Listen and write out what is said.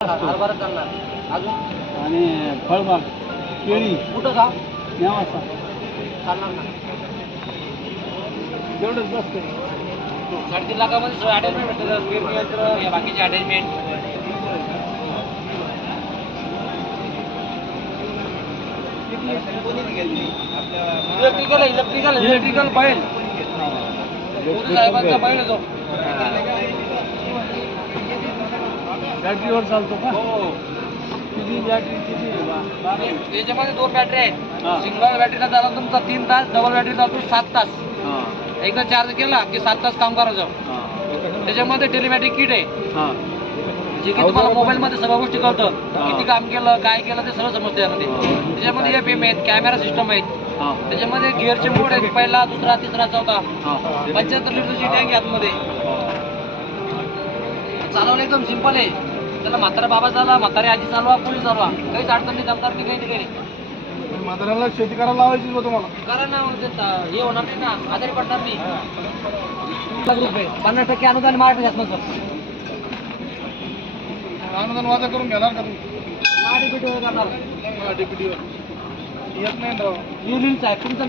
हरभरा चालणार अजून आणि फळबाग केळी. कुठं का? नेवासा. चालणार ना. एवढंच बसते. साडेतीन लाखामध्ये अटॅचमेंट भेटतं. पेरणी यंत्र या बाकीचे अटॅचमेंट इलेक्ट्रिकल इलेक्ट्रिकल इलेक्ट्रिकल बैल मोदी साहेबांचा बैल आहे तो बॅटरीवर चालतो का हो किती बॅटरी किती आहे बा? बारा? याच्यामध्ये दोन बॅटरी हा. आहेत सिंगल बॅटरीला झाला तुमचा तीन तास डबल बॅटरी चालतो सात तास हा, एकदा चार्ज केला की सात तास काम करायचं हा, त्याच्यामध्ये टेलिमॅटिक किट आहे हा. जे की तुम्हाला मोबाईल मध्ये सगळ्या गोष्टी कळतं हा. किती काम केलं काय केलं ते सगळं समजतं यामध्ये हा. त्याच्यामध्ये एफ एम आहेत कॅमेरा सिस्टम आहेत हा, त्याच्यामध्ये गिअरचे मोड आहेत पहिला दुसरा तिसरा चौथा हा. पंच्याहत्तर लिटरची टँक आहे आतमध्ये चालवलं एकदम सिंपल आहे. त्याला म्हातारा बाबा चालवा म्हातारे आजी चालवा कोणी चालवा काहीच अडचण नाही दमदार नाही काही नाही काही नाही म्हाताऱ्याला शेती करायला लावायची तुम्हाला? करा ना मग ते ता- हे होणार नाही ना. आजारी पडणार नाही ग्रुप आहे पन्नास टक्के अनुदान महाराष्ट्र शासनाचं. अनुदान वाजा करून घेणार का तुम्ही? महाडीपीटी करणार डेप्युटीवर येत नाही ना राव. लिहिलं साहेब तुमचं